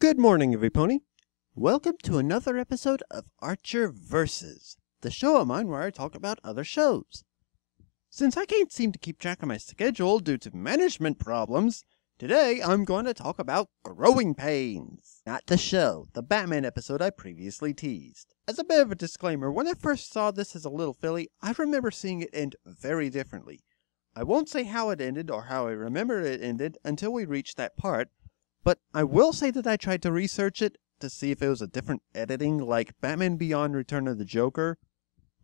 Good morning, everypony. Welcome to another episode of Archer Versus, the show of mine where I talk about other shows. Since I can't seem to keep track of my schedule due to management problems, today I'm going to talk about Growing Pains. Not the show, the Batman episode I previously teased. As a bit of a disclaimer, when I first saw this as a little filly, I remember seeing it end very differently. I won't say how it ended or how I remember it ended until we reach that part, but I will say that I tried to research it to see if it was a different editing, like Batman Beyond Return of the Joker.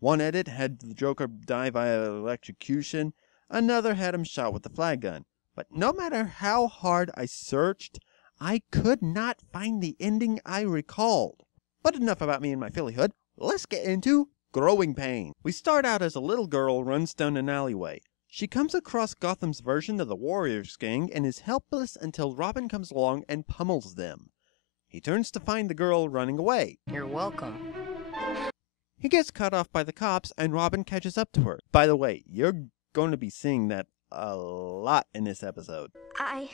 One edit had the Joker die via electrocution, another had him shot with the flag gun. But no matter how hard I searched, I could not find the ending I recalled. But enough about me and my fillyhood, let's get into Growing Pain. We start out as a little girl runs down an alleyway. She comes across Gotham's version of the Warriors gang and is helpless until Robin comes along and pummels them. He turns to find the girl running away. You're welcome. He gets cut off by the cops and Robin catches up to her. By the way, you're going to be seeing that a lot in this episode. I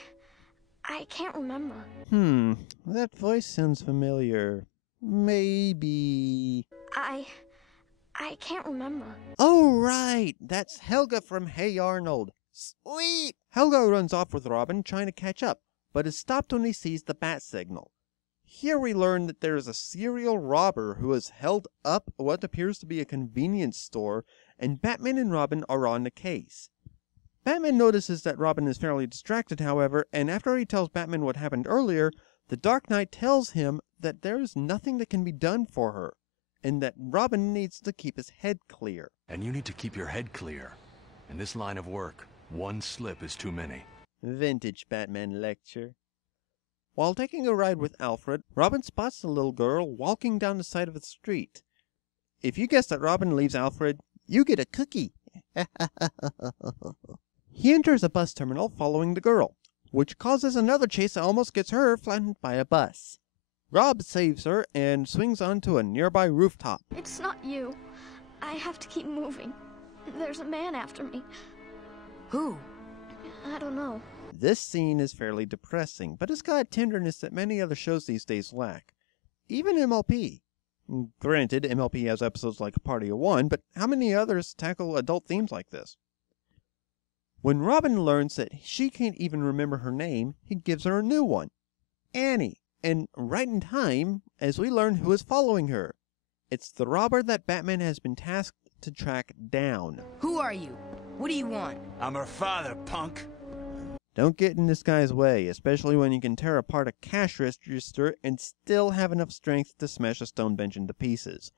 can't remember. That voice sounds familiar. Maybe... I can't remember. Oh, right! That's Helga from Hey Arnold. Sweet! Helga runs off with Robin, trying to catch up, but is stopped when he sees the bat signal. Here we learn that there is a serial robber who has held up what appears to be a convenience store, and Batman and Robin are on the case. Batman notices that Robin is fairly distracted, however, and after he tells Batman what happened earlier, the Dark Knight tells him that there is nothing that can be done for her, and that Robin needs to keep his head clear. And you need to keep your head clear. In this line of work, one slip is too many. Vintage Batman lecture. While taking a ride with Alfred, Robin spots the little girl walking down the side of the street. If you guess that Robin leaves Alfred, you get a cookie. He enters a bus terminal following the girl, which causes another chase that almost gets her flattened by a bus. Rob saves her and swings onto a nearby rooftop. It's not you. I have to keep moving. There's a man after me. Who? I don't know. This scene is fairly depressing, but it's got tenderness that many other shows these days lack. Even MLP. Granted, MLP has episodes like Party of One, but how many others tackle adult themes like this? When Robin learns that she can't even remember her name, he gives her a new one. Annie. And right in time, as we learn who is following her. It's the robber that Batman has been tasked to track down. Who are you? What do you want? I'm her father, punk! Don't get in this guy's way, especially when you can tear apart a cash register and still have enough strength to smash a stone bench into pieces.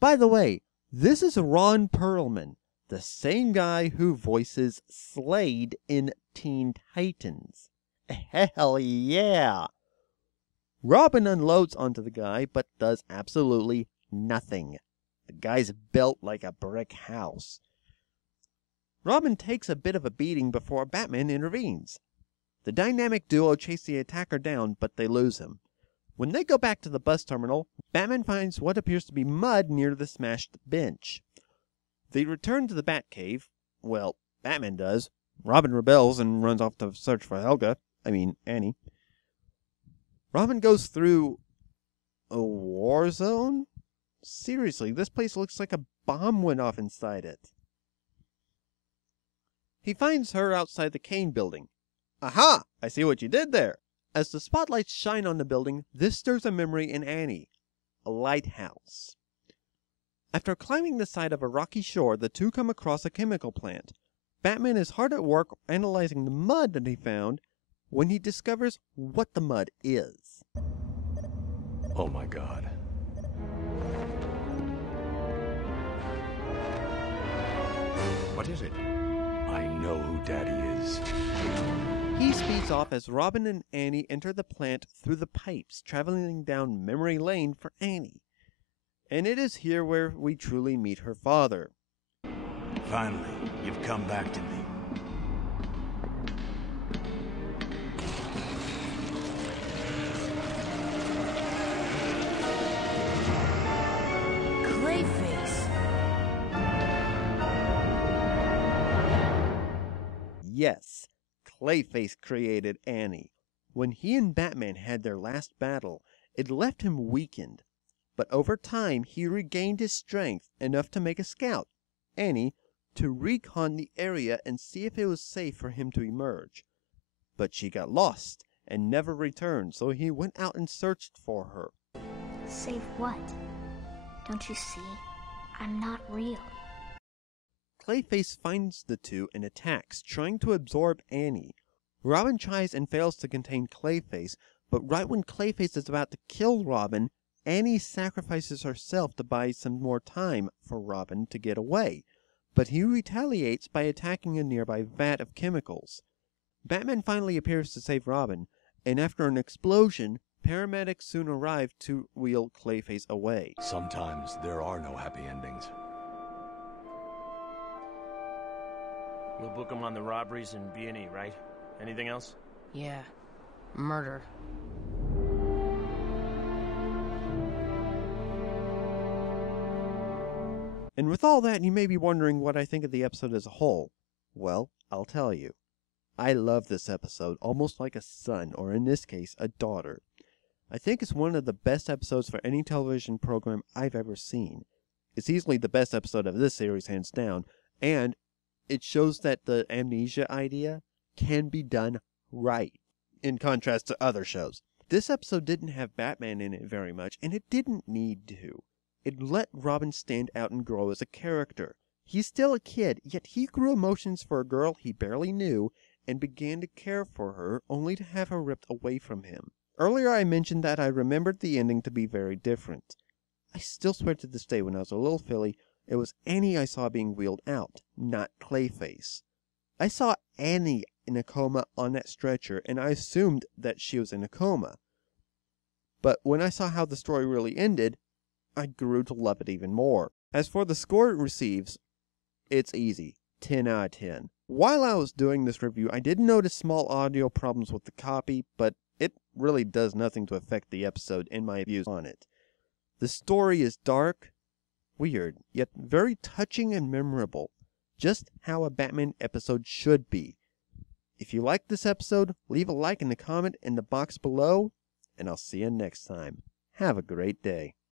By the way, this is Ron Perlman, the same guy who voices Slade in Teen Titans. Hell yeah! Robin unloads onto the guy, but does absolutely nothing. The guy's built like a brick house. Robin takes a bit of a beating before Batman intervenes. The dynamic duo chase the attacker down, but they lose him. When they go back to the bus terminal, Batman finds what appears to be mud near the smashed bench. They return to the Batcave. Well, Batman does. Robin rebels and runs off to search for Annie. Robin goes through a war zone? Seriously, this place looks like a bomb went off inside it. He finds her outside the Kane building. Aha! I see what you did there. As the spotlights shine on the building, this stirs a memory in Annie. A lighthouse. After climbing the side of a rocky shore, the two come across a chemical plant. Batman is hard at work analyzing the mud that he found when he discovers what the mud is. Oh my God. What is it? I know who Daddy is. He speeds off as Robin and Annie enter the plant through the pipes, traveling down memory lane for Annie. And it is here where we truly meet her father. Finally, you've come back to me. Clayface. Yes, Clayface created Annie. When he and Batman had their last battle, it left him weakened, but over time he regained his strength enough to make a scout, Annie, to recon the area and see if it was safe for him to emerge. But she got lost and never returned, so he went out and searched for her. Save what? Don't you see? I'm not real. Clayface finds the two and attacks, trying to absorb Annie. Robin tries and fails to contain Clayface, but right when Clayface is about to kill Robin, Annie sacrifices herself to buy some more time for Robin to get away, but he retaliates by attacking a nearby vat of chemicals. Batman finally appears to save Robin, and after an explosion, paramedics soon arrive to wheel Clayface away. Sometimes there are no happy endings. We'll book them on the robberies and B&E, right? Anything else? Yeah. Murder. And with all that, you may be wondering what I think of the episode as a whole. Well, I'll tell you. I love this episode almost like a son, or in this case, a daughter. I think it's one of the best episodes for any television program I've ever seen. It's easily the best episode of this series, hands down, and it shows that the amnesia idea can be done right, in contrast to other shows. This episode didn't have Batman in it very much, and it didn't need to. It let Robin stand out and grow as a character. He's still a kid, yet he grew emotions for a girl he barely knew and began to care for her, only to have her ripped away from him. Earlier I mentioned that I remembered the ending to be very different. I still swear to this day when I was a little filly, it was Annie I saw being wheeled out, not Clayface. I saw Annie in a coma on that stretcher, and I assumed that she was in a coma. But when I saw how the story really ended, I grew to love it even more. As for the score it receives, it's easy. 10 out of 10. While I was doing this review, I did notice small audio problems with the copy, but it really does nothing to affect the episode and my views on it. The story is dark, weird, yet very touching and memorable. Just how a Batman episode should be. If you like this episode, leave a like in the comment in the box below, and I'll see you next time. Have a great day.